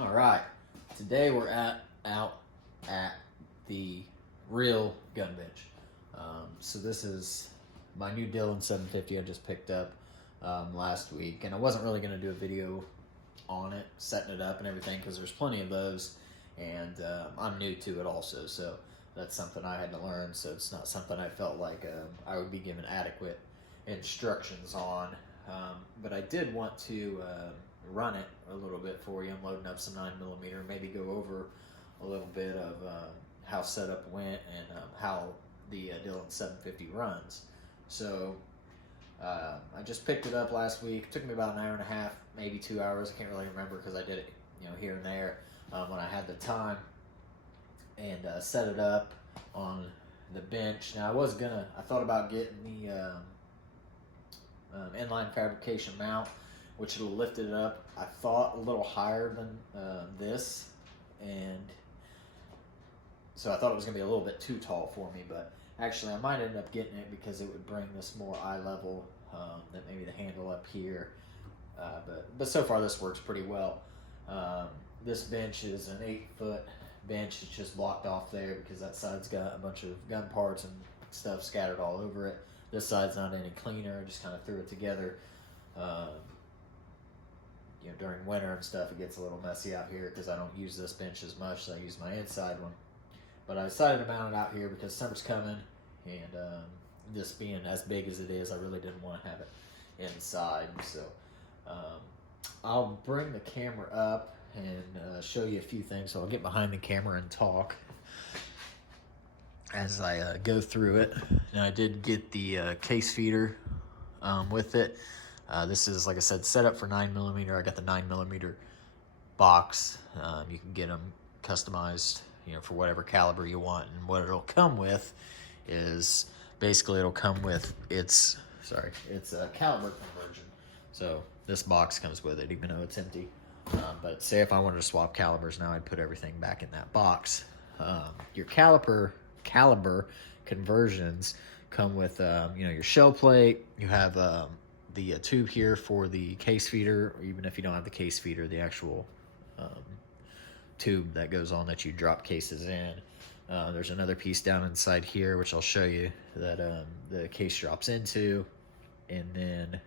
All right, today we're out at the real gun bench. So this is my new Dillon 750 I just picked up last week, and I wasn't really going to do a video on it, setting it up and everything, because there's plenty of those, and I'm new to it also, so that's something I had to learn. So it's not something I felt like I would be given adequate instructions on, but I did want to run it a little bit for you. I'm loading up some 9mm, maybe go over a little bit of how setup went and how the Dillon 750 runs. So I just picked it up last week. It took me about an hour and a half, maybe 2 hours. I can't really remember because I did it, here and there when I had the time, and set it up on the bench. Now I thought about getting the inline fabrication mount, which will lift it up, I thought, a little higher than this, and so I thought it was going to be a little bit too tall for me, but actually I might end up getting it because it would bring this more eye level than maybe the handle up here, but so far this works pretty well. This bench is an 8-foot bench. It's just blocked off there because that side's got a bunch of gun parts and stuff scattered all over it. This side's not any cleaner. I just kind of threw it together. During winter and stuff, it gets a little messy out here because I don't use this bench as much as I use my inside one. But I decided to mount it out here because summer's coming, and this being as big as it is, I really didn't want to have it inside. So I'll bring the camera up and show you a few things. So I'll get behind the camera and talk as I go through it. Now, I did get the case feeder with it. This is, like I said, set up for 9mm. I got the 9mm box. You can get them customized, for whatever caliber you want. And what it'll come with is basically it'll come with it's a caliber conversion. So this box comes with it, even though it's empty. But say if I wanted to swap calibers now, I'd put everything back in that box. Your caliber conversions come with, your shell plate. You have the tube here for the case feeder, or even if you don't have the case feeder, the actual tube that goes on that you drop cases in. There's another piece down inside here, which I'll show you, that the case drops into. And then,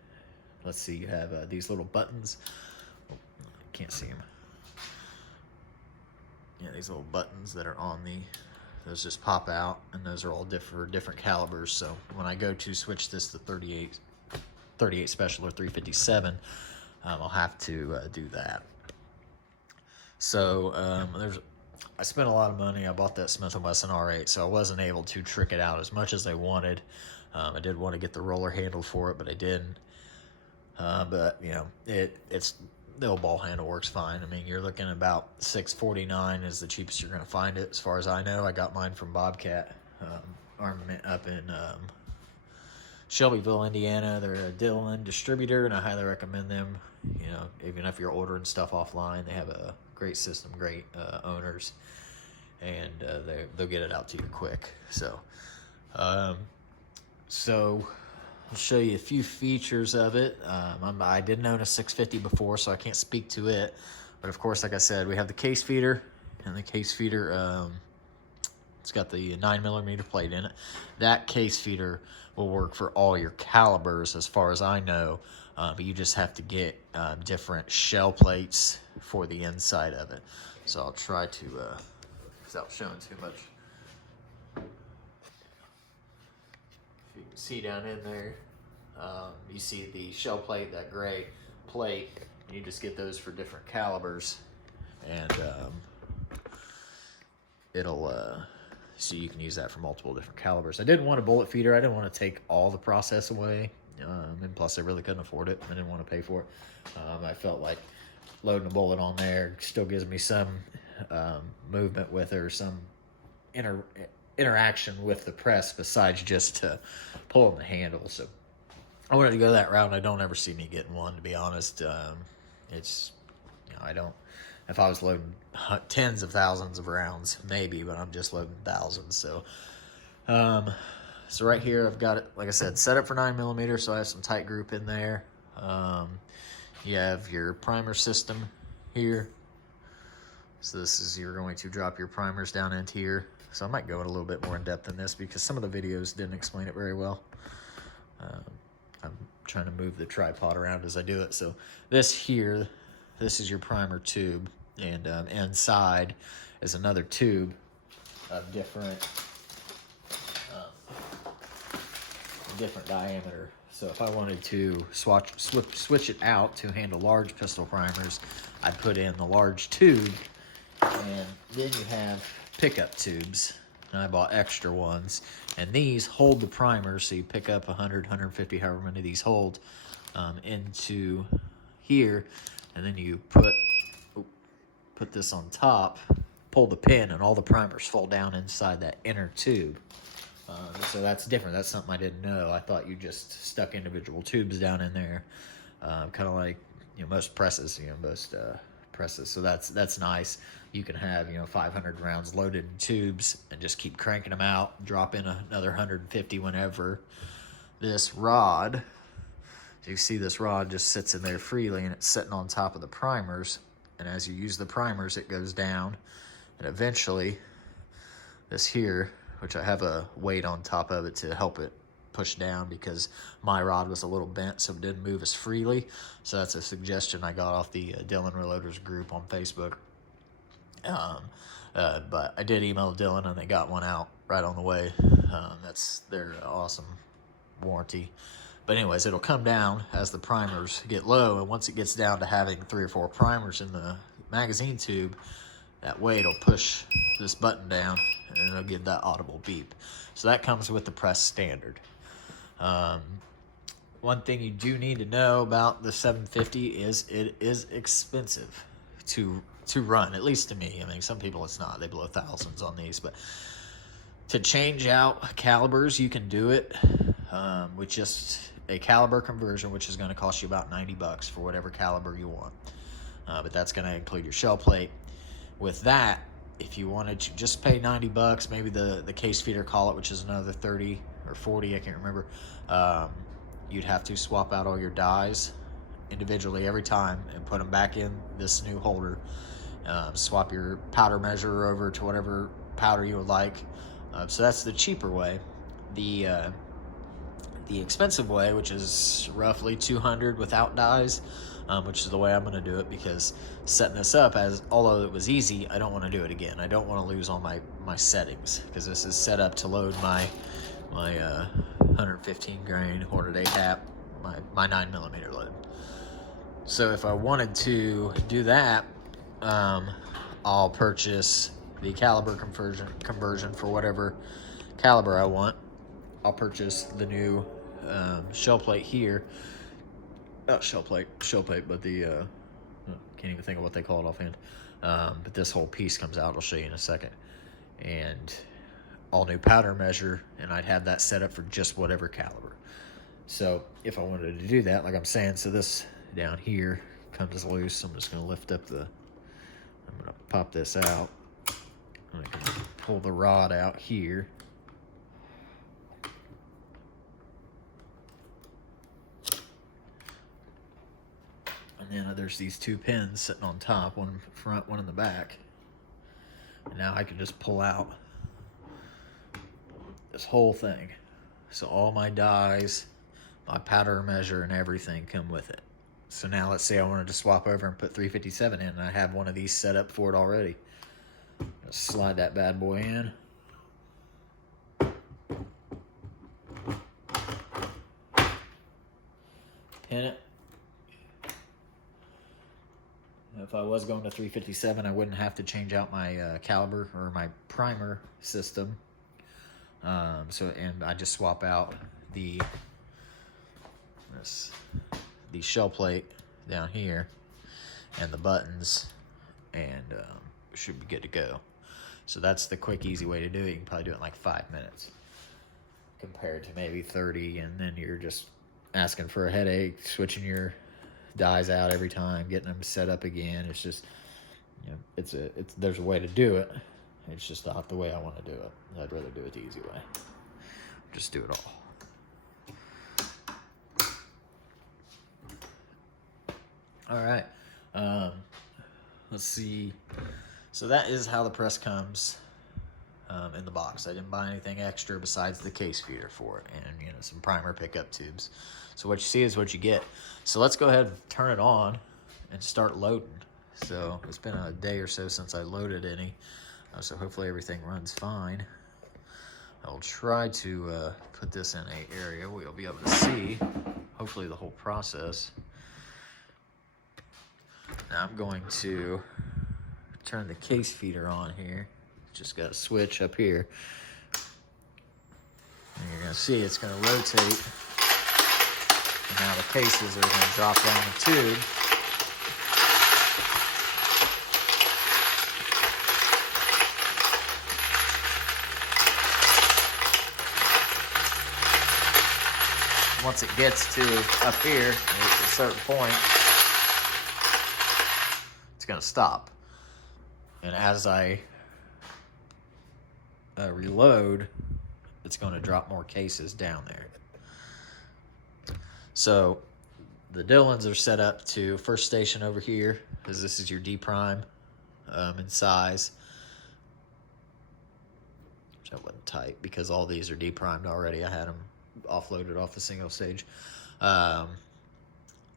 let's see, you have these little buttons. Oh, can't see them. Yeah, these little buttons that are on those just pop out, and those are all different calibers. So when I go to switch this to 38 special or 357, I'll have to do that. So I spent a lot of money. I bought that Smith & Wesson R8, so I wasn't able to trick it out as much as I wanted. I did want to get the roller handle for it, but I didn't. But it's the old ball handle works fine. I mean, you're looking about $649 is the cheapest you're going to find it, as far as I know. I got mine from Bobcat Armament up in Shelbyville, Indiana. They're a Dillon distributor, and I highly recommend them. Even if you're ordering stuff offline, they have a great system, great owners, and they'll get it out to you quick. So I'll show you a few features of it. I didn't own a 650 before, so I can't speak to it. But of course, like I said, we have the case feeder, and the case feeder, it's got the 9mm plate in it. That case feeder will work for all your calibers, as far as I know. But you just have to get different shell plates for the inside of it. So I'll try to, without showing too much. You can see down in there, you see the shell plate, that gray plate. You just get those for different calibers, and so you can use that for multiple different calibers. I didn't want a bullet feeder. I didn't want to take all the process away, and plus I really couldn't afford it. I didn't want to pay for it. I felt like loading a bullet on there still gives me some movement with it, or some interaction with the press besides just pulling the handle. So I wanted to go that route, and I don't ever see me getting one, to be honest. It's, I don't, if I was loading tens of thousands of rounds, maybe, but I'm just loading thousands. So right here, I've got it, like I said, set up for 9mm, so I have some tight group in there. You have your primer system here. So this is, you're going to drop your primers down into here. So I might go in a little bit more in depth than this because some of the videos didn't explain it very well. I'm trying to move the tripod around as I do it. So this here, this is your primer tube, and inside is another tube of different diameter. So if I wanted to switch it out to handle large pistol primers, I'd put in the large tube, and then you have pickup tubes. And I bought extra ones, and these hold the primer, so you pick up 100, 150, however many these hold, into here, and then you put this on top, pull the pin, and all the primers fall down inside that inner tube. So that's different. That's something I didn't know. I thought you just stuck individual tubes down in there, kind of like, you know, most presses. Presses. So that's nice. You can have, you know, 500 rounds loaded in tubes and just keep cranking them out. Drop in another 150 whenever. This rod, so you see this rod just sits in there freely, and it's sitting on top of the primers. And as you use the primers, it goes down, and eventually this here, which I have a weight on top of it to help it push down because my rod was a little bent, so it didn't move as freely. So that's a suggestion I got off the Dillon Reloaders group on Facebook. But I did email Dillon, and they got one out right on the way. That's their awesome warranty. But anyways, it'll come down as the primers get low, and once it gets down to having 3 or 4 primers in the magazine tube, that weight will push this button down, and it'll give that audible beep. So that comes with the press standard. One thing you do need to know about the 750 is it is expensive to run, at least to me. I mean, some people it's not. They blow thousands on these, but to change out calibers, you can do it with just a caliber conversion, which is going to cost you about $90 for whatever caliber you want. But that's going to include your shell plate. With that, if you wanted to just pay $90, maybe the case feeder collet, which is another 30 or 40, I can't remember, you'd have to swap out all your dies individually every time and put them back in this new holder. Swap your powder measure over to whatever powder you would like. So that's the cheaper way. The expensive way, which is roughly $200 without dies, which is the way I'm going to do it, because setting this up, as although it was easy, I don't want to do it again. I don't want to lose all my settings, because this is set up to load my 115 grain Hornet ACAP, my 9mm load. So if I wanted to do that, I'll purchase the caliber conversion for whatever caliber I want. I'll purchase the new shell plate here. Not shell plate, but the can't even think of what they call it offhand. But this whole piece comes out. I'll show you in a second. And all new powder measure, and I'd have that set up for just whatever caliber. So if I wanted to do that, like I'm saying, so this down here comes loose. I'm just going to lift up I'm going to pop this out. I'm going to pull the rod out here. And then there's these 2 pins sitting on top, one in front, one in the back. And now I can just pull out this whole thing. So all my dies, my powder measure, and everything come with it. So now let's say I wanted to swap over and put 357 in, and I have one of these set up for it already. Just slide that bad boy in. Pin it. If I was going to 357, I wouldn't have to change out my caliber or my primer system. And I just swap out the shell plate down here and the buttons, and should be good to go. So that's the quick, easy way to do it. You can probably do it in like 5 minutes compared to maybe 30, and then you're just asking for a headache, switching your dies out every time, getting them set up again. It's just, you know, there's a way to do it. It's just not the way I want to do it. I'd rather do it the easy way. Just do it all. All right. Let's see. So that is how the press comes in the box. I didn't buy anything extra besides the case feeder for it and some primer pickup tubes. So what you see is what you get. So let's go ahead and turn it on and start loading. So it's been a day or so since I loaded any, so hopefully everything runs fine. I'll try to put this in an area where you'll be able to see hopefully the whole process. Now I'm going to turn the case feeder on here. Just got a switch up here. And you're going to see it's going to rotate. And now the cases are going to drop down the tube. Once it gets to up here, at a certain point, it's going to stop. And as I reload, it's going to drop more cases down there. So the Dillons are set up to first station over here, because this is your D prime in size. Which I wasn't tight because all these are D primed already. I had them offloaded off the single stage.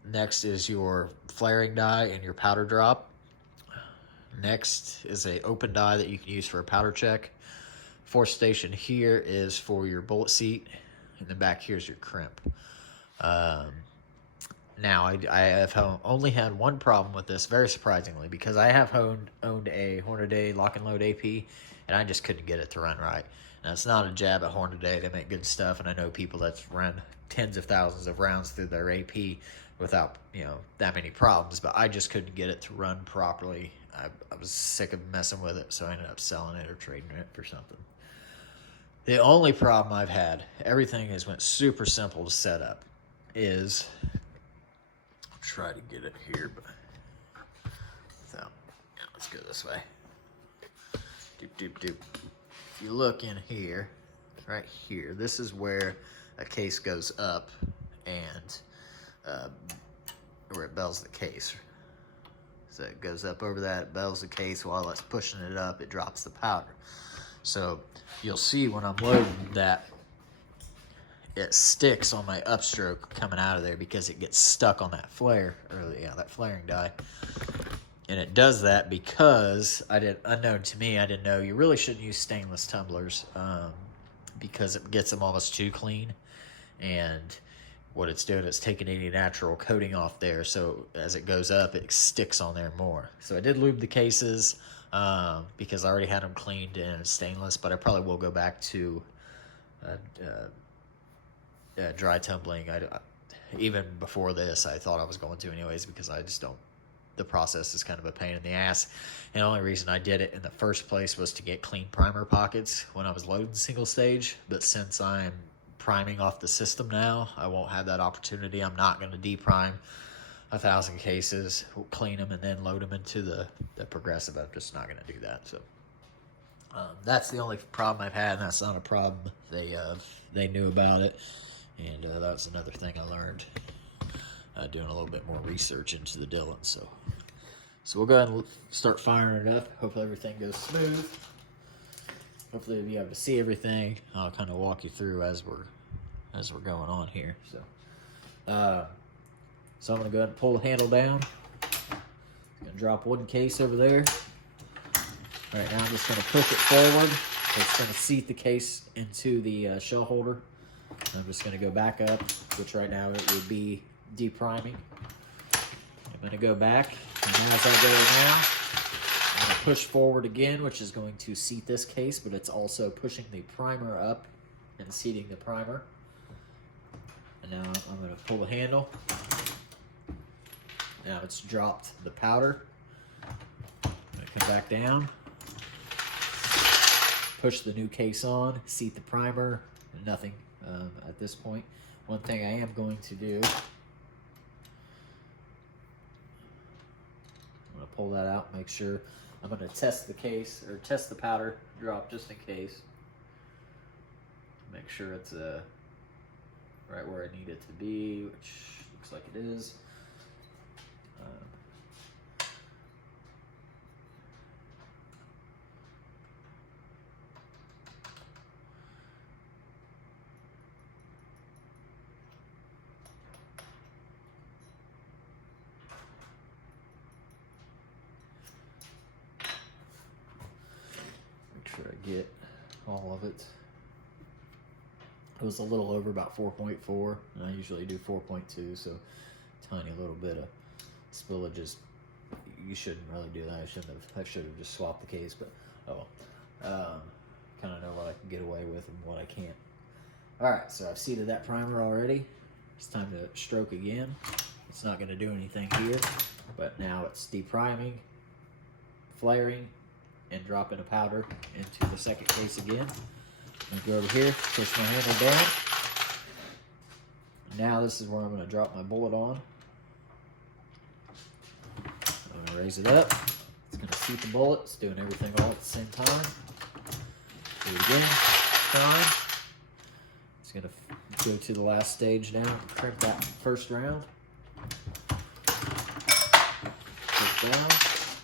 Next is your flaring die and your powder drop. Next is a open die that you can use for a powder check. Fourth station here is for your bullet seat, and then back here's your crimp. Now I have only had one problem with this, very surprisingly, because I have owned a Hornady lock and load AP, and I just couldn't get it to run right. Now, it's not a jab at Hornady. They make good stuff, and I know people that's run tens of thousands of rounds through their AP without, that many problems, but I just couldn't get it to run properly. I was sick of messing with it, so I ended up selling it or trading it for something. The only problem I've had, everything has went super simple to set up, is, I'll try to get it here, but without, let's go this way. Doop, doop, doop. If you look in here, right here, this is where a case goes up and where it bells the case. So it goes up over that, it bells the case. While it's pushing it up, it drops the powder. So you'll see when I'm loading that it sticks on my upstroke coming out of there because it gets stuck on that flare, or that flaring die. And it does that because unknown to me, I didn't know you really shouldn't use stainless tumblers because it gets them almost too clean. And what it's doing is taking any natural coating off there. So as it goes up, it sticks on there more. So I did lube the cases because I already had them cleaned in stainless, but I probably will go back to dry tumbling. Even before this, I thought I was going to anyways because I just don't. The process is kind of a pain in the ass. And the only reason I did it in the first place was to get clean primer pockets when I was loading single stage. But since I'm priming off the system now, I won't have that opportunity. I'm not going to deprime 1,000 cases, clean them, and then load them into the progressive. I'm just not going to do that. So that's the only problem I've had, and that's not a problem. They knew about it, and that was another thing I learned. Doing a little bit more research into the Dillon. So we'll go ahead and start firing it up. Hopefully everything goes smooth. Hopefully you'll be able to see everything. I'll kind of walk you through as we're going on here. So I'm gonna go ahead and pull the handle down. Gonna drop one case over there. All right, now I'm just gonna push it forward. It's gonna seat the case into the shell holder. I'm just gonna go back up, which right now it would be depriming. I'm going to go back, and now as I go around, I'm going to push forward again, which is going to seat this case, but it's also pushing the primer up and seating the primer. And now I'm going to pull the handle. Now it's dropped the powder. I'm going to come back down, push the new case on, seat the primer, nothing at this point. One thing I am going to do, I'm going to pull that out, make sure. I'm going to test the case, or test the powder drop just in case. Make sure it's right where I need it to be, which looks like it is. get all of it. It was a little over about 4.4, and I usually do 4.2, so tiny little bit of spillages. You shouldn't really do that. I should have just swapped the case, but oh well. Kind of know what I can get away with and what I can't. All right, so I've seated that primer already. It's time to stroke again. It's not going to do anything here, but now it's depriming, flaring, and dropping a powder into the second case again. I'm going to go over here, push my handle down. Now this is where I'm going to drop my bullet on. I'm going to raise it up. It's going to seat the bullet. It's doing everything all at the same time. Do it again. Fine. It's going to go to the last stage now. Crimp that first round. Push down.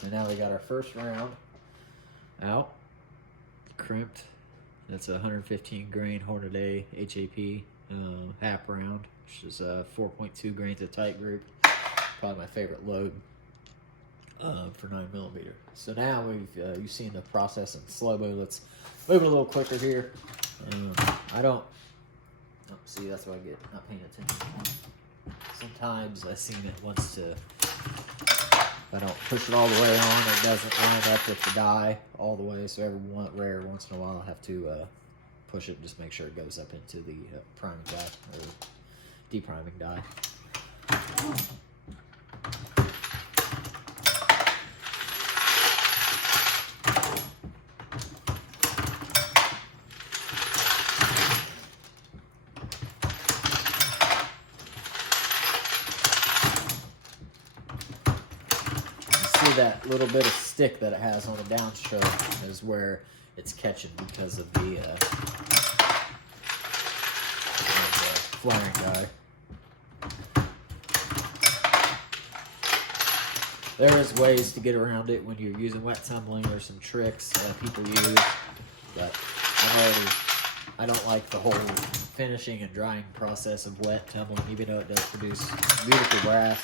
And now we got our first round out. Crimped. That's a 115 grain Hornady HAP half round, which is 4.2 grains of tight group. Probably my favorite load for 9mm. So now you've seen the process in slow-mo. Let's move it a little quicker here. See, that's what I get not paying attention. Sometimes I've seen it wants to, if I don't push it all the way on, it doesn't line up with the die all the way. So every once in a while, I have to push it and just make sure it goes up into the priming die or depriming die. That little bit of stick that it has on the downstroke is where it's catching because of the flaring die. There is ways to get around it when you're using wet tumbling. There's some tricks people use, but I don't like the whole finishing and drying process of wet tumbling, even though it does produce beautiful brass.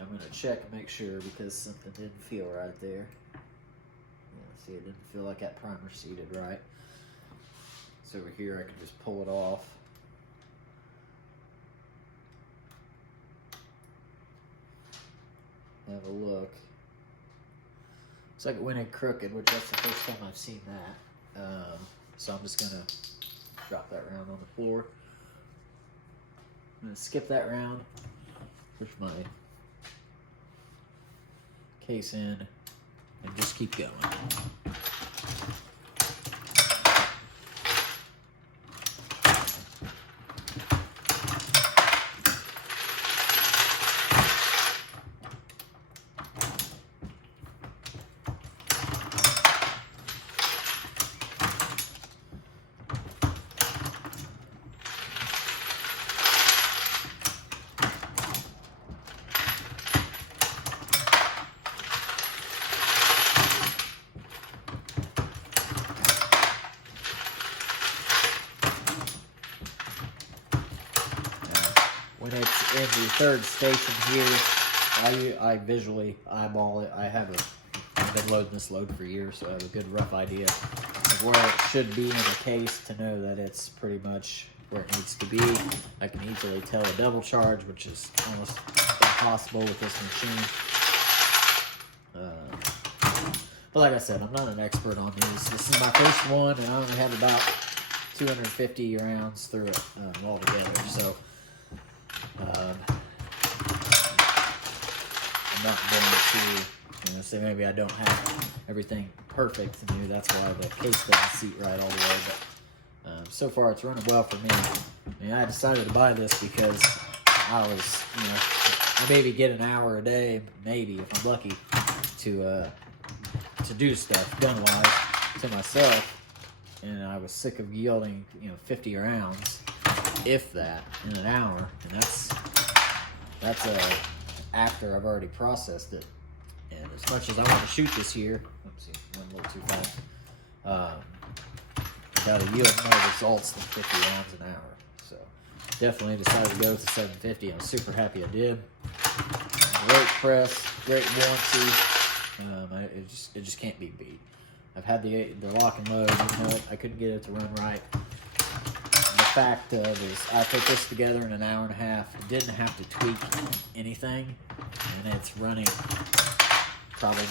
I'm going to check and make sure because something didn't feel right there. Yeah, see, it didn't feel like that primer seated right. So over here I can just pull it off. Have a look. Looks like it went in crooked, which that's the first time I've seen that. So I'm just going to drop that round on the floor. I'm going to skip that round. Push my case in and just keep going. When it's in the third station here, I visually eyeball it. I've been loading this load for years, so I have a good rough idea of where it should be in the case to know that it's pretty much where it needs to be. I can easily tell a double charge, which is almost impossible with this machine. But like I said, I'm not an expert on these. This is my first one, and I only have about 250 rounds through it altogether. So I'm not going to say maybe I don't have everything perfect to do. That's why the case doesn't seat right all the way. But so far, it's running well for me. I mean, I decided to buy this because I was, I maybe get an hour a day, maybe if I'm lucky, to do stuff gun-wise to myself, and I was sick of yielding 50 rounds, if that, in an hour, and that's after I've already processed it. And as much as I want to shoot this year, let's see, went a little too fast. Got to yield more results than 50 rounds an hour. So definitely decided to go with the 750. I'm super happy I did. Great press, great warranty. It just can't be beat. I've had the lock and load. You know, I couldn't get it to run right. And the fact of is, I put this together in an hour and a half. It didn't have to tweak anything, and it's running probably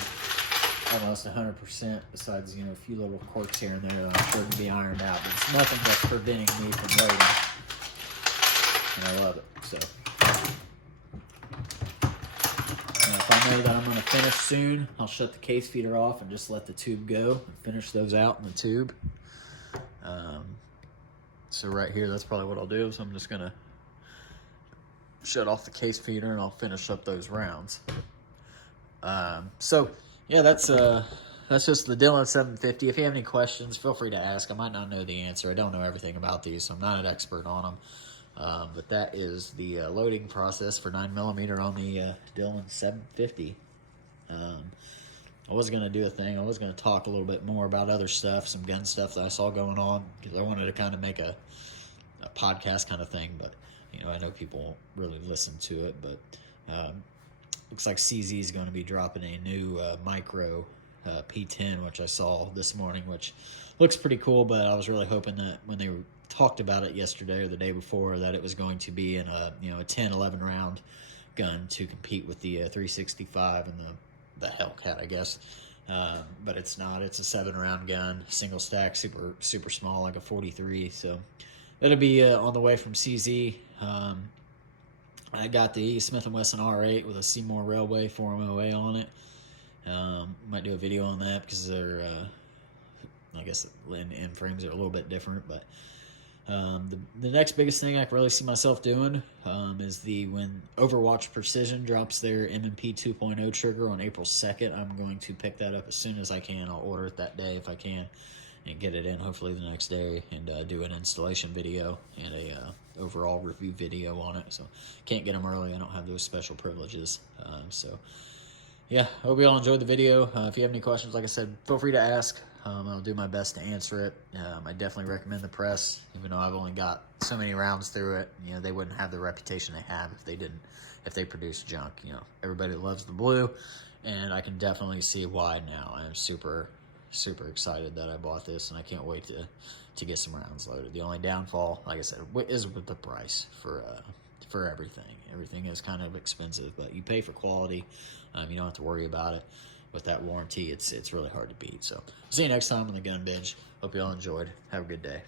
almost 100%. Besides, you know, a few little quirks here and there that I'm sure can be ironed out. But it's nothing that's preventing me from loading, and I love it. So. If I know that I'm going to finish soon, I'll shut the case feeder off and just let the tube go and finish those out in the tube. So right here, that's probably what I'll do. So I'm just going to shut off the case feeder and I'll finish up those rounds. So yeah, that's just the Dillon 750. If you have any questions, feel free to ask. I might not know the answer. I don't know everything about these, so I'm not an expert on them. But that is the loading process for 9mm on the Dillon 750. I was going to do a thing. I was going to talk a little bit more about other stuff, some gun stuff that I saw going on, because I wanted to kind of make a podcast kind of thing. But, you know, I know people won't really listen to it. But looks like CZ is going to be dropping a new micro P10, which I saw this morning, which looks pretty cool. But I was really hoping that when they talked about it yesterday or the day before, that it was going to be in a, you know, a 10-11 round gun to compete with the 365 and the Hellcat, I guess. But it's not. It's a 7-round gun, single stack, super small, like a 43. So it'll be on the way from CZ. I got the Smith & Wesson R8 with a Seymour Railway 4MOA on it. Might do a video on that because they're, I guess, end frames are a little bit different, but the next biggest thing I can really see myself doing is when Overwatch Precision drops their M&P 2.0 trigger on April 2nd. I'm going to pick that up as soon as I can. I'll order it that day if I can and get it in hopefully the next day and do an installation video and a overall review video on it. So can't get them early. I don't have those special privileges. So yeah, I hope you all enjoyed the video. If you have any questions, like I said, feel free to ask. I'll do my best to answer it. I definitely recommend the press, even though I've only got so many rounds through it. You know, they wouldn't have the reputation they have if they produced junk. You know, everybody loves the blue, and I can definitely see why now. I'm super excited that I bought this, and I can't wait to get some rounds loaded. The only downfall, like I said, is with the price for everything. Everything is kind of expensive, but you pay for quality. You don't have to worry about it. With that warranty, it's really hard to beat. So see you next time on the Gun Binge. Hope you all enjoyed. Have a good day.